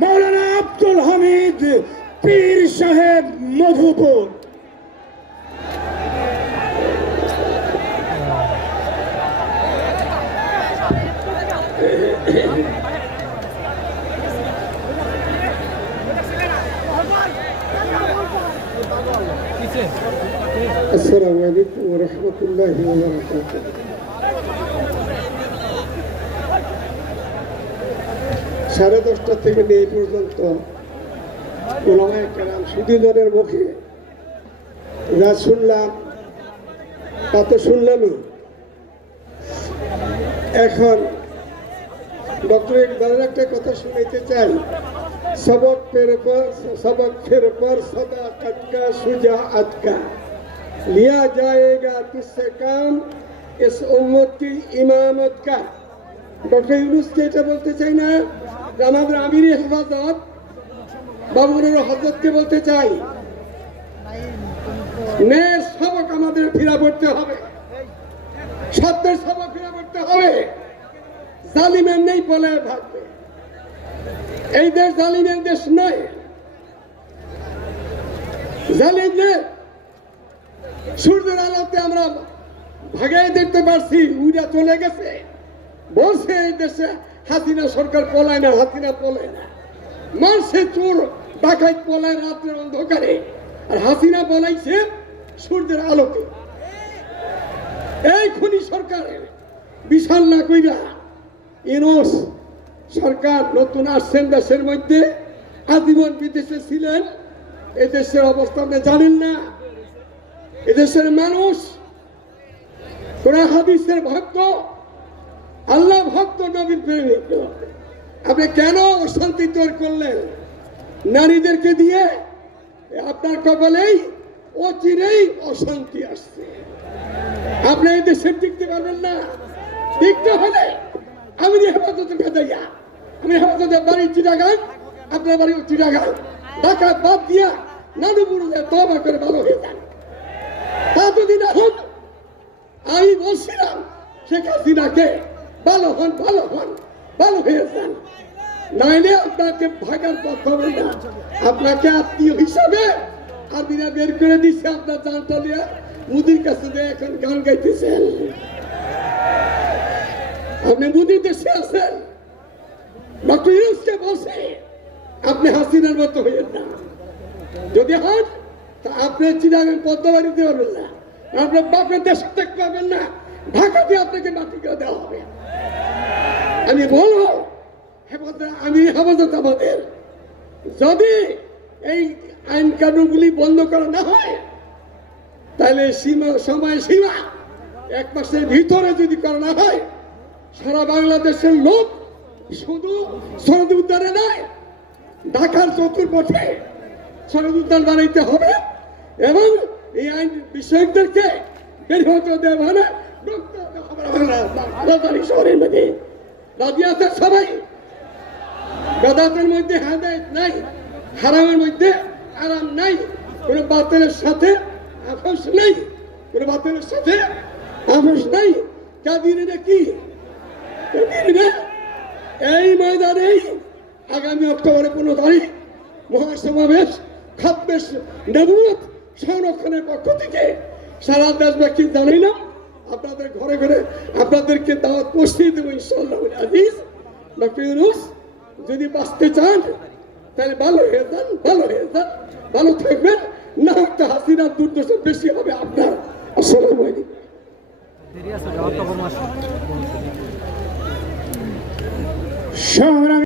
মৌলানা আব্দুল হামিদ পীর সাহেব মধুপুর السلام عليكم ورحمة الله وبركاته সাড়ে দশটা থেকে নিয়ে এই পর্যন্ত ওলামায় কেরাম সুদীজনের মুখে যা শুনলাম তা তো শুনলামই এখন ডক্টর ইকবালের একটা কথা শুনাইতে চাই सबक फिर पर सबक फिर पर सदाकत का शुजाअत का लिया जाएगा किससे काम इस उम्मत की इमामत का ডক্টর ইউনুসকে এটা বলতে চাই না যে আমাদের আমির হেফাজত বাবুরের হজরতকে বলতে চাই। ন্যায়ের সবক আমাদের ফিরা পড়তে হবে। সত্যের সবক ফিরা পড়তে হবে। জালিমের নেই বলে থাকবে এই দেশ জালিমের দেশ নয়। জালিমদের সূর্যের আলোতে আমরা ভাগাই দেখতে পারছি, উইরা চলে গেছে। বলছে এই দেশে হাসিনা সরকার পলায় না, হাসিনা পলায় না। মারছে চোর, ডাকাত পলায় রাত্রের অন্ধকারে। আর হাসিনা বলাইছে সূর্যের আলোকে। এই খুনি সরকারের বিশাল না কইরা ইনোস সরকার নতুন আসছেন দেশের মধ্যে। আজীবন বিদেশে ছিলেন এই দেশের অবস্থা আপনি জানেন না। এদেশের মানুষ কোরআন হাদিসের ভক্ত আল্লাহ ভক্ত নবীর প্রেমিক। আপনি কেন অশান্তি তৈরি করলেন? নারীদেরকে দিয়ে আপনার কপালেই, অচিরেই অশান্তি আসছে। আপনি এই দেশে টিকতে পারবেন না। টিকতে হলে আমি হেফাজতে ভেদাইয়া, আমি হেফাজতে বাড়ি চিটাগান আপনার বাড়ি চিটাগান ঢাকা বাদ দিয়া নানুপুরে তবা করে ভালো হয়ে যান। তা যদি না হন আমি বলছিলাম শেখ হাসিনাকে ভালো হন ভালো হন, ভালো হয়ে যান। নাইলে আপনাকে ভাগার পথ হবে না। আপনাকে আত্মীয় হিসাবে আমিরা বের করে দিচ্ছে আপনার জানটা দিয়ে মুদির কাছে দিয়ে এখন গান গাইতেছেন। আপনি মুদির দেশে আছেন। ডক্টর ইউনুসকে বলছে, আপনি হাসিনার মতো হইয়েন না। যদি হন, তা আপনি চিনাবেন পদ্মাবাড়ি দিতে পারবেন না। আপনার বাপের দেশে থাকতে পারবেন না। ঢাকাতে আপনাকে মাটি করে দেওয়া হবে। আমি বলব হেফাজত আমি হেফাজত আমাদের। যদি এই আইন কানুনগুলি বন্ধ করা না হয়, তাহলে সীমা, সময় সীমা এক মাসের ভিতরে যদি করা না হয়, সারা বাংলাদেশের লোক শুধু সনদ উদ্ধারে নয়, ঢাকার চতুর্পথে সনদ উদ্ধার বানাইতে হবে এবং এই আইন বিষয়কদেরকে বের হতে দেওয়া হবে। না রাজধানী শহরের মধ্যে সবাই। মধ্যে নাই, হারামের মধ্যে আরাম নাই বাতিলের সাথে বাতিলের সাথে কি? এই ময়দানেই আগামী অক্টোবরের পনেরো তারিখ মহাসমাবেশ খাদ্যেশ নেবুত সংরক্ষণের পক্ষ থেকে সারা দেশবাসী জানাইলাম আপনাদের ঘরে ঘরে আপনাদেরকে দাওয়াত পৌঁছে দেবো ইনশাল্লাহ আজিজ ডক্টর ইউনুস যদি বাঁচতে চান তাহলে ভালো হয়ে যান ভালো হয়ে যান ভালো থাকবেন। না হয়তো হাসিনার দুর্দশা বেশি হবে আপনার। আসসালামু আলাইকুম।